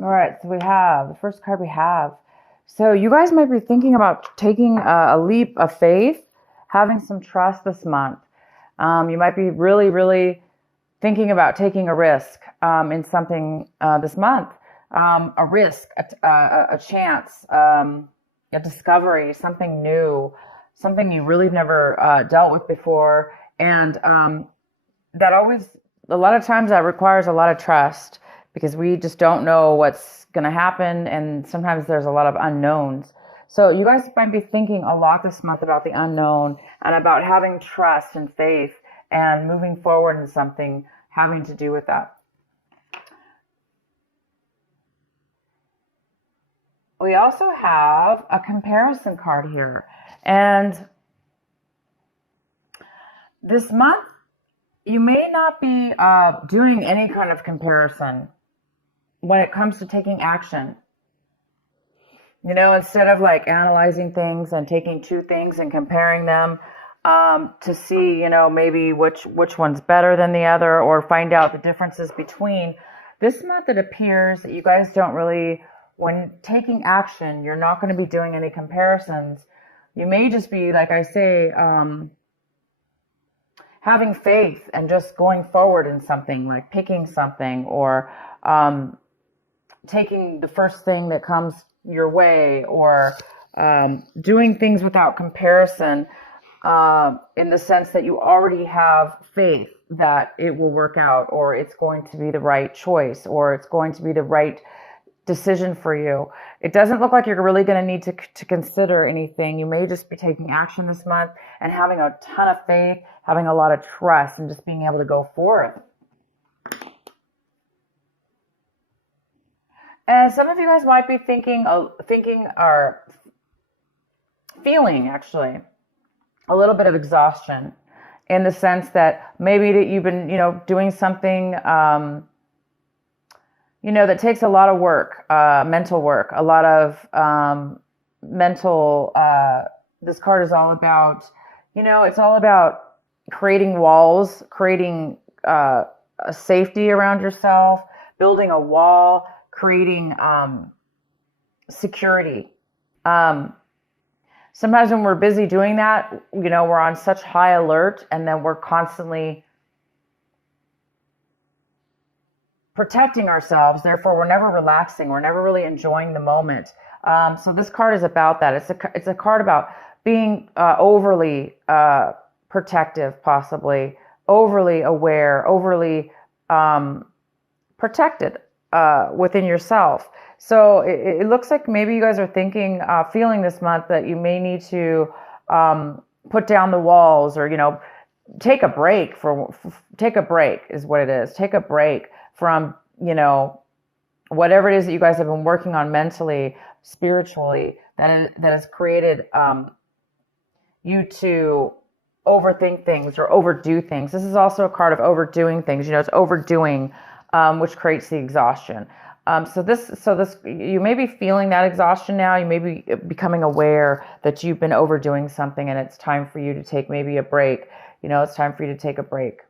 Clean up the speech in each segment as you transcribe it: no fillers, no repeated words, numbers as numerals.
All right, so we have the first card we have. So you guys might be thinking about taking a leap of faith, having some trust this month. You might be really, really thinking about taking a risk in something this month. A risk, a chance, a discovery, something new, something you really never dealt with before. And that always, a lot of times that requires a lot of trust because we just don't know what's going to happen. And sometimes there's a lot of unknowns. So you guys might be thinking a lot this month about the unknown and about having trust and faith and moving forward in something having to do with that. We also have a comparison card here. And this month, you may not be doing any kind of comparison when it comes to taking action. Instead of like analyzing things and taking two things and comparing them to see, maybe which one's better than the other or find out the differences between. This month it appears that you guys don't really, when taking action, you're not going to be doing any comparisons. You may just be, like I say, having faith and just going forward in something, like picking something or taking the first thing that comes your way or doing things without comparison in the sense that you already have faith that it will work out or it's going to be the right choice or it's going to be the right decision for you. It doesn't look like you're really going to need to consider anything. You may just be taking action this month and having a ton of faith, having a lot of trust, and just being able to go forth. And some of you guys might be thinking or feeling actually a little bit of exhaustion in the sense that maybe that you've been, doing something, that takes a lot of work, mental work, a lot of mental, this card is all about, it's all about creating walls, creating a safety around yourself, building a wall, creating security. Sometimes when we're busy doing that, we're on such high alert and then we're constantly protecting ourselves. Therefore, we're never relaxing. We're never really enjoying the moment. So this card is about that. It's a card about being overly protective, possibly overly aware, overly protected within yourself. So it looks like maybe you guys are thinking, feeling this month that you may need to put down the walls or, take a break take a break is what it is. Take a break from, whatever it is that you guys have been working on mentally, spiritually, that has created you to overthink things or overdo things. This is also a card of overdoing things. It's overdoing, which creates the exhaustion. So this, you may be feeling that exhaustion now. You may be becoming aware that you've been overdoing something and it's time for you to take maybe a break. It's time for you to take a break.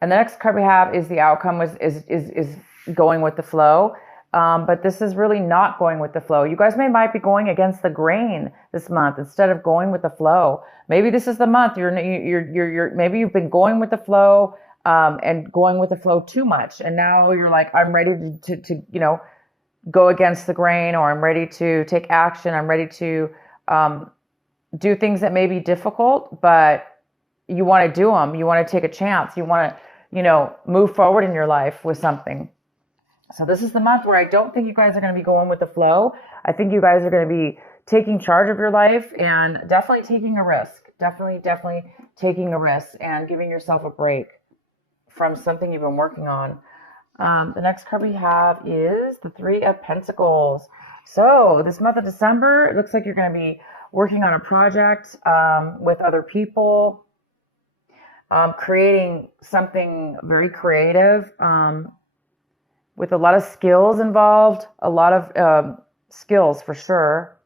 And the next card we have is the outcome is going with the flow. But this is really not going with the flow. You guys might be going against the grain this month instead of going with the flow. Maybe this is the month maybe you've been going with the flow and going with the flow too much, and now you're like, I'm ready to go against the grain, or I'm ready to take action. I'm ready to do things that may be difficult, but you want to do them. You want to take a chance. You want to move forward in your life with something. So this is the month where I don't think you guys are going to be going with the flow. I think you guys are going to be taking charge of your life and definitely taking a risk. Definitely taking a risk and giving yourself a break from something you've been working on. The next card we have is the Three of Pentacles. So this month of December, it looks like you're going to be working on a project with other people, creating something very creative, with a lot of skills involved, a lot of skills for sure.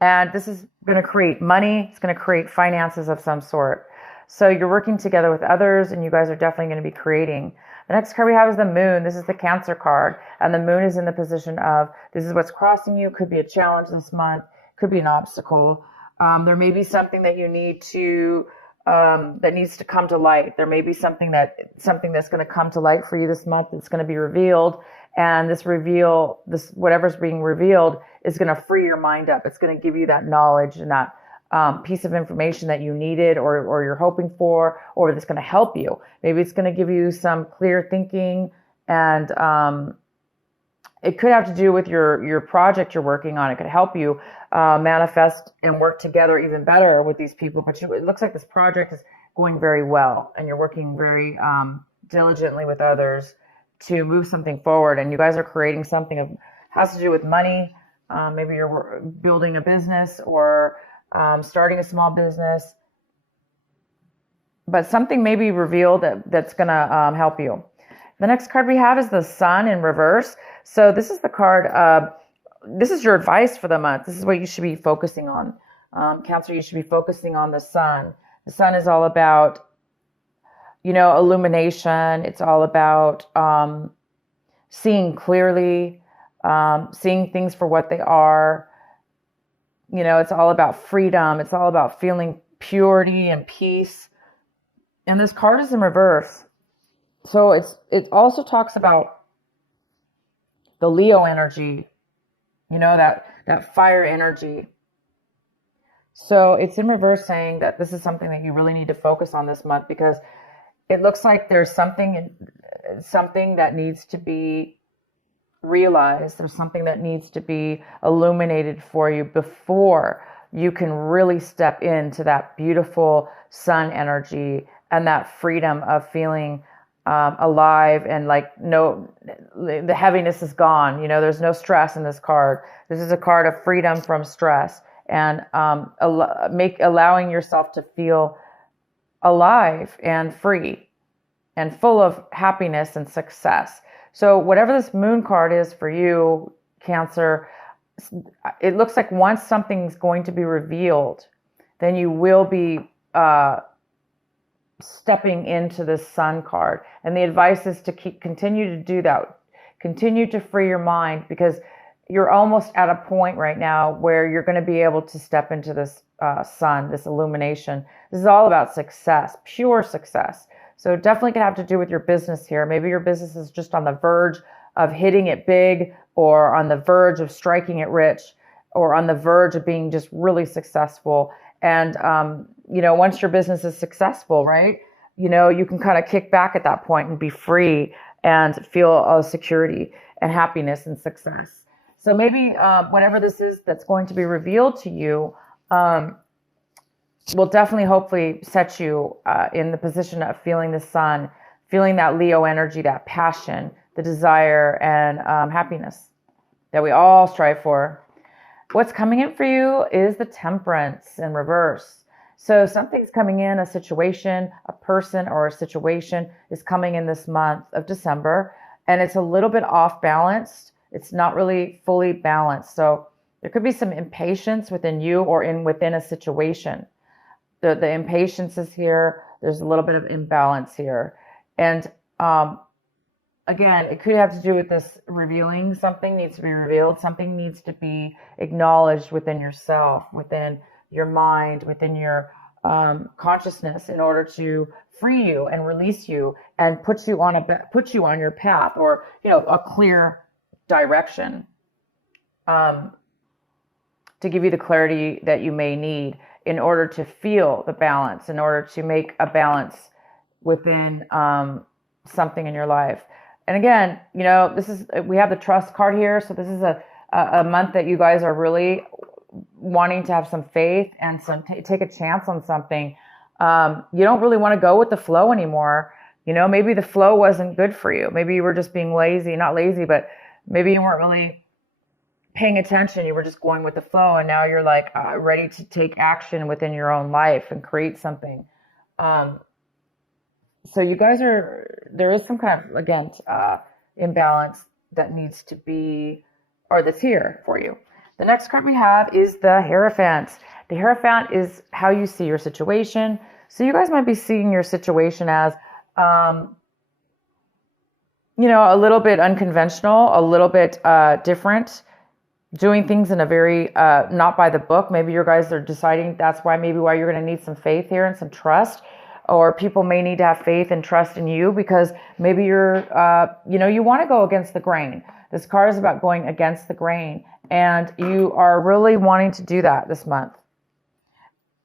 And this is going to create money. It's going to create finances of some sort. So you're working together with others, and you guys are definitely going to be creating. The next card we have is the moon. This is the Cancer card, and the moon is in the position of, this is what's crossing you. Could be a challenge this month, could be an obstacle. There may be something that you need to, that needs to come to light. There may be something that's going to come to light for you this month. It's going to be revealed, and this whatever's being revealed is going to free your mind up. It's going to give you that knowledge and that piece of information that you needed or you're hoping for, or that's going to help you. Maybe it's going to give you some clear thinking, and it could have to do with your project you're working on. It could help you manifest and work together even better with these people. But it looks like this project is going very well, and you're working very diligently with others to move something forward. And you guys are creating something that has to do with money. Maybe you're building a business or starting a small business. But something may be revealed that's going to help you. The next card we have is the Sun in reverse. So this is the card, this is your advice for the month. This is what you should be focusing on. Cancer, you should be focusing on the Sun. The Sun is all about, illumination. It's all about seeing clearly, seeing things for what they are. It's all about freedom. It's all about feeling purity and peace. And this card is in reverse. So it also talks about the Leo energy, that fire energy. So it's in reverse, saying that this is something that you really need to focus on this month, because it looks like there's something that needs to be realized. There's something that needs to be illuminated for you before you can really step into that beautiful sun energy and that freedom of feeling alive, and the heaviness is gone. There's no stress in this card. This is a card of freedom from stress, and allowing yourself to feel alive and free and full of happiness and success. So whatever this moon card is for you, Cancer, it looks like once something's going to be revealed, then you will be stepping into this sun card. And the advice is to continue to do that. Continue to free your mind, because you're almost at a point right now where you're going to be able to step into this sun, this illumination. This is all about success, pure success. So definitely can have to do with your business here. Maybe your business is just on the verge of hitting it big, or on the verge of striking it rich, or on the verge of being just really successful. And, once your business is successful, right, you can kind of kick back at that point and be free and feel security and happiness and success. So maybe whatever this is that's going to be revealed to you will definitely, hopefully, set you in the position of feeling the sun, feeling that Leo energy, that passion, the desire, and happiness that we all strive for. What's coming in for you is the Temperance in reverse. So something's coming in, a situation, a person or a situation is coming in this month of December, and it's a little bit off balanced. It's not really fully balanced. So there could be some impatience within you or within a situation. The impatience is here. There's a little bit of imbalance here. And again, it could have to do with this revealing. Something needs to be revealed. Something needs to be acknowledged within yourself, within your mind, within your consciousness, in order to free you and release you and put you on your path, or a clear direction, to give you the clarity that you may need in order to feel the balance, in order to make a balance within something in your life. And again, we have the Trust card here. So this is a month that you guys are really wanting to have some faith and take a chance on something. You don't really want to go with the flow anymore. Maybe the flow wasn't good for you. Maybe you were just being lazy, not lazy, but maybe you weren't really paying attention. You were just going with the flow, and now you're ready to take action within your own life and create something. So you guys there is some kind of, again, imbalance that needs to be, or that's here for you. The next card we have is the Hierophant. The Hierophant is how you see your situation. So you guys might be seeing your situation as, um, a little bit unconventional, a little bit different, doing things in a very not by the book. Maybe you guys are deciding that's why you're going to need some faith here and some trust, or people may need to have faith and trust in you because maybe you want to go against the grain. This card is about going against the grain, and you are really wanting to do that this month.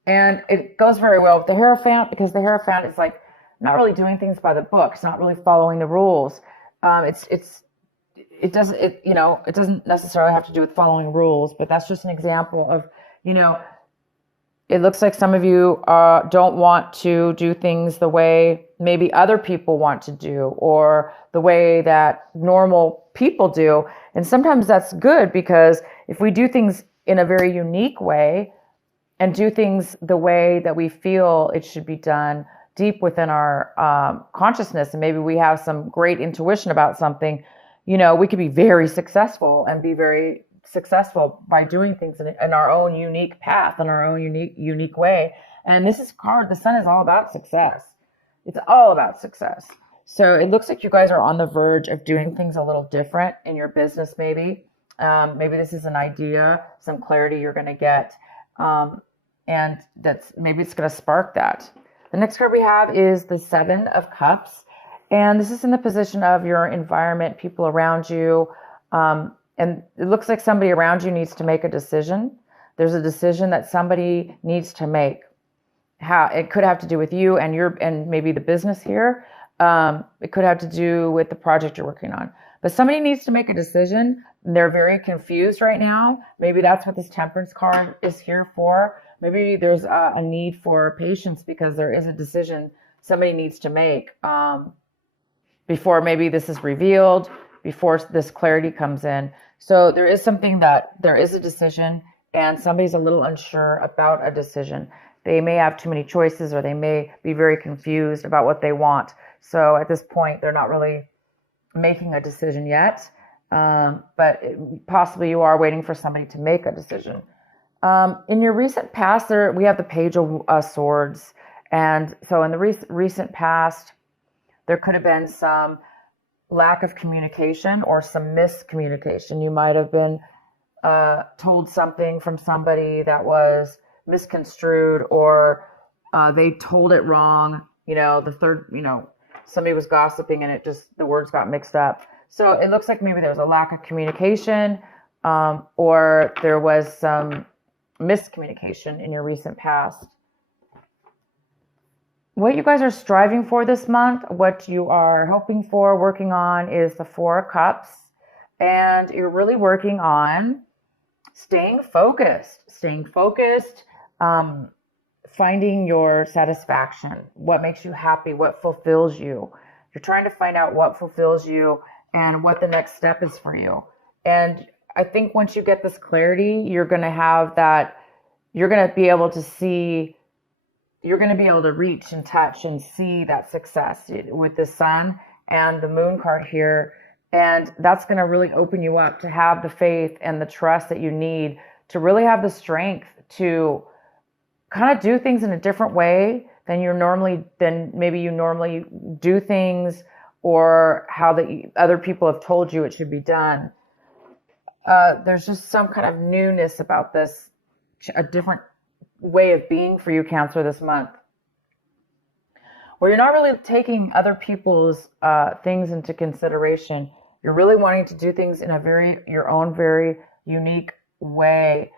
And it goes very well with the Hierophant because the Hierophant is like not really doing things by the book. It's not really following the rules. It doesn't necessarily have to do with following rules, but that's just an example of, it looks like some of you don't want to do things the way maybe other people want to do or the way that normal people do. And sometimes that's good because if we do things in a very unique way and do things the way that we feel it should be done deep within our consciousness, and maybe we have some great intuition about something, we could be very successful and be very successful by doing things in our own unique path, in our own unique way. And this is card, the Sun is all about success. It's all about success. So it looks like you guys are on the verge of doing things a little different in your business, maybe. Maybe this is an idea, some clarity you're going to get. And maybe it's going to spark that. The next card we have is the Seven of Cups. And this is in the position of your environment, people around you. And it looks like somebody around you needs to make a decision. There's a decision that somebody needs to make. It could have to do with you and maybe the business here. It could have to do with the project you're working on. But somebody needs to make a decision. They're very confused right now. Maybe that's what this Temperance card is here for. Maybe there's a need for patience because there is a decision somebody needs to make before maybe this is revealed, before this clarity comes in. So there is a decision and somebody's a little unsure about a decision. They may have too many choices or they may be very confused about what they want. So at this point, they're not really making a decision yet. But possibly you are waiting for somebody to make a decision. In your recent past, we have the Page of Swords. And so in the recent past, there could have been some lack of communication or some miscommunication. You might have been told something from somebody that was misconstrued, or they told it wrong. Somebody was gossiping and the words got mixed up. So it looks like maybe there was a lack of communication, or there was some miscommunication in your recent past. What you guys are striving for this month, what you are hoping for, working on, is the Four of Cups. And you're really working on staying focused, finding your satisfaction, what makes you happy, what fulfills you. You're trying to find out what fulfills you and what the next step is for you. And I think once you get this clarity, you're going to be able to reach and touch and see that success with the Sun and the Moon card here. And that's going to really open you up to have the faith and the trust that you need to really have the strength to kind of do things in a different way than maybe you normally do things, or how the other people have told you it should be done. There's just some kind of newness about this, a different way of being for you, Cancer, this month, where you're not really taking other people's things into consideration. You're really wanting to do things in your own very unique way.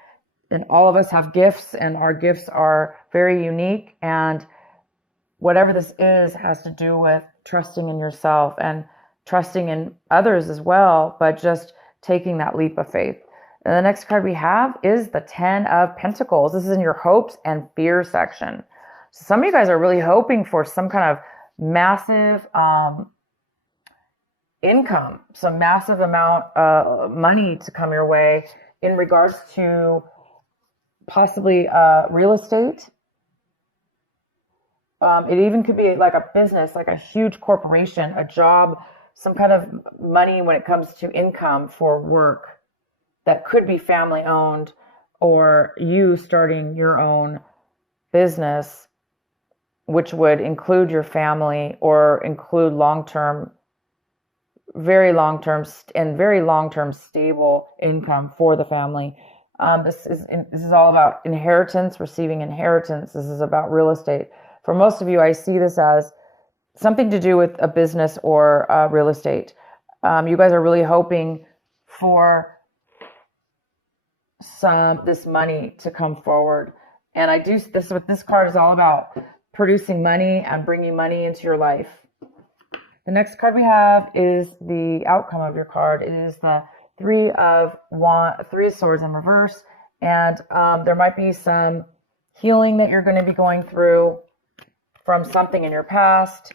And all of us have gifts, and our gifts are very unique. And whatever this is has to do with trusting in yourself and trusting in others as well, but just taking that leap of faith. And the next card we have is the Ten of Pentacles. This is in your hopes and fears section. So some of you guys are really hoping for some kind of massive income, some massive amount of money to come your way in regards to possibly real estate. It even could be like a business, like a huge corporation, a job, some kind of money when it comes to income for work that could be family owned, or you starting your own business. which would include your family or include long-term, very long-term and very long-term stable income for the family. This is all about inheritance, receiving inheritance. This is about real estate. For most of you, I see this as something to do with a business or real estate. You guys are really hoping for this money to come forward. And this what this card is all about, producing money and bringing money into your life. The next card we have is the outcome of your card. It is the Three of Swords in reverse. And there might be some healing that you're going to be going through from something in your past.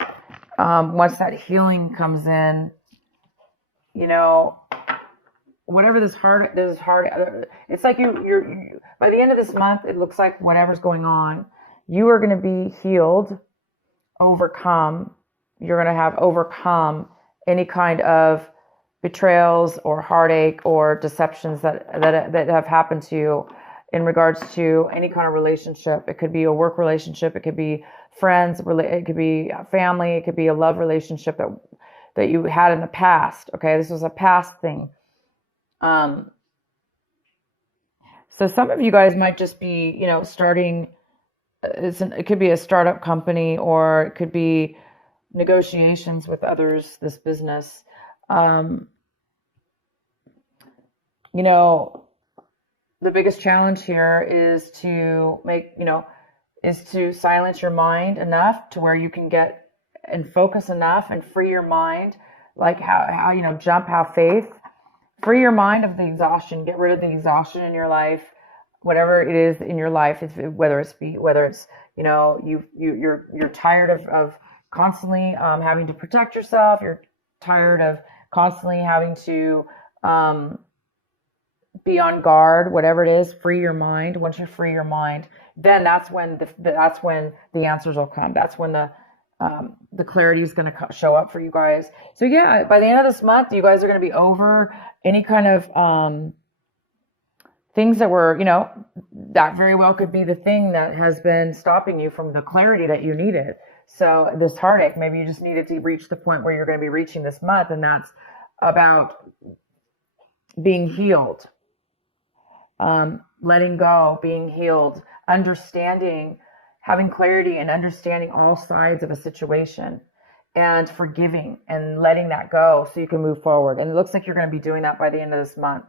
Once that healing comes in, whatever this hard, it's like you're by the end of this month, it looks like whatever's going on, you are going to be healed, overcome. You're going to have overcome any kind of betrayals or heartache or deceptions that have happened to you in regards to any kind of relationship. It could be a work relationship. It could be friends. It could be family. It could be a love relationship that you had in the past. Okay, this was a past thing. So some of you guys might just be, starting. It could be a startup company, or it could be negotiations with others. This business, the biggest challenge here is to silence your mind enough to where you can get and focus enough and free your mind, like how have faith, free your mind of the exhaustion, get rid of the exhaustion in your life, whatever it is in your life, whether it's you're tired of constantly having to protect yourself, you're tired of constantly having to be on guard, whatever it is, free your mind. Once you free your mind, then that's when the answers will come. That's when the clarity is going to show up for you guys. So yeah, by the end of this month, you guys are going to be over any kind of things that were, that very well could be the thing that has been stopping you from the clarity that you needed. So this heartache, maybe you just needed to reach the point where you're going to be reaching this month, and that's about being healed, letting go, being healed, understanding, having clarity and understanding all sides of a situation, and forgiving and letting that go so you can move forward. And it looks like you're going to be doing that by the end of this month.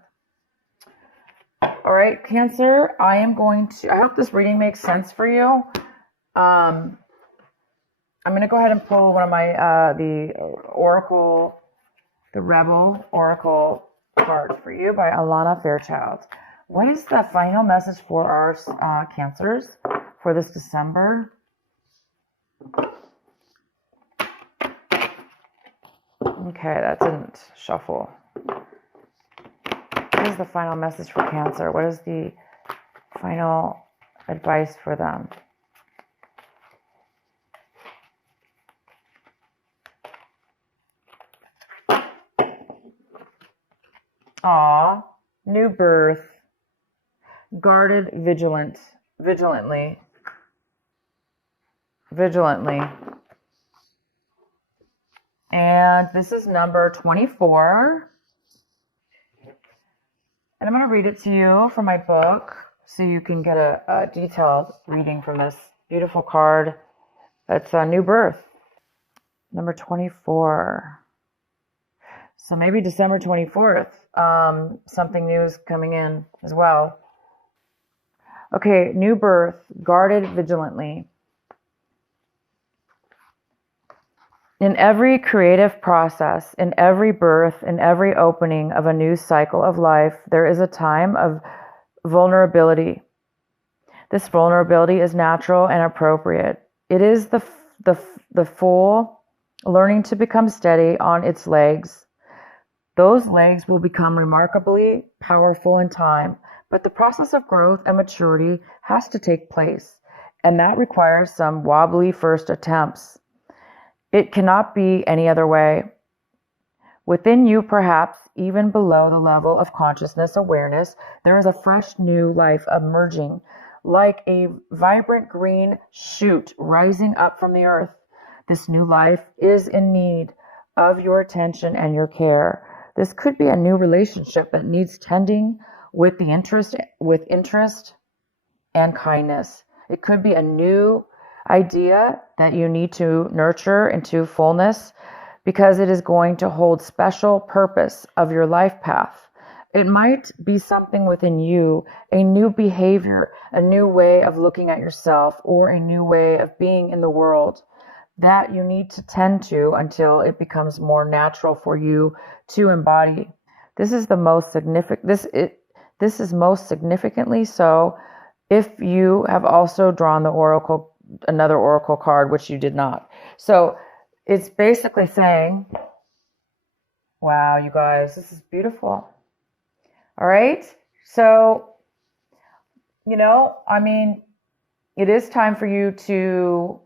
All right, Cancer, I hope this reading makes sense for you. I'm going to go ahead and pull one of my, the Rebel Oracle card for you by Alana Fairchild. What is the final message for our Cancers for this December? Okay, that didn't shuffle. What is the final message for Cancer? What is the final advice for them? Aw, new birth, guarded, vigilantly. And this is number 24. And I'm going to read it to you from my book so you can get a detailed reading from this beautiful card. It's a new birth, number 24. So maybe December 24th, something new is coming in as well. Okay, new birth, guarded vigilantly. In every creative process, in every birth, in every opening of a new cycle of life, there is a time of vulnerability. This vulnerability is natural and appropriate. It is the fool learning to become steady on its legs. Those legs will become remarkably powerful in time, but the process of growth and maturity has to take place, and that requires some wobbly first attempts. It cannot be any other way. Within you, perhaps even below the level of consciousness awareness, there is a fresh new life emerging like a vibrant green shoot rising up from the earth. This new life is in need of your attention and your care. This could be a new relationship that needs tending with interest and kindness. It could be a new idea that you need to nurture into fullness because it is going to hold special purpose of your life path. It might be something within you, a new behavior, a new way of looking at yourself, or a new way of being in the world that you need to tend to until it becomes more natural for you to embody. This is the most significant this is most significantly so if you have also drawn another oracle card, which you did not. So it's basically saying, wow, you guys, this is beautiful. All right. So, it is time for you to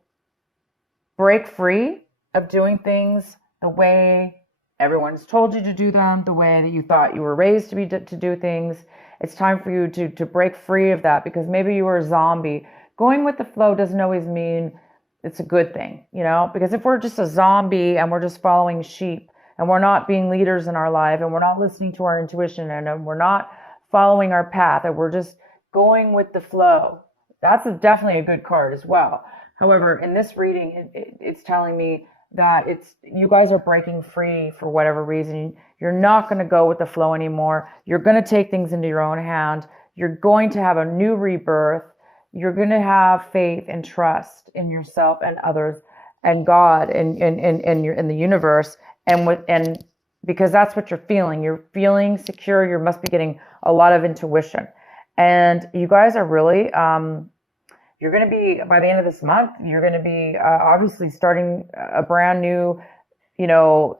break free of doing things the way everyone's told you to do them, the way that you thought you were raised to do things. It's time for you to break free of that, because maybe you were a zombie. Going with the flow doesn't always mean it's a good thing, because if we're just a zombie and we're just following sheep and we're not being leaders in our life and we're not listening to our intuition and we're not following our path and we're just going with the flow, that's definitely a good card as well. However, in this reading, it's telling me that you guys are breaking free for whatever reason. You're not going to go with the flow anymore. You're going to take things into your own hand. You're going to have a new rebirth. You're going to have faith and trust in yourself and others and God and in the universe, and because that's what you're feeling. You're feeling secure. You must be getting a lot of intuition, and you guys are really. You're going to be, by the end of this month, you're going to be obviously starting a brand new,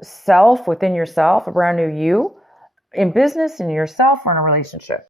self within yourself, a brand new you in business, in yourself, or in a relationship.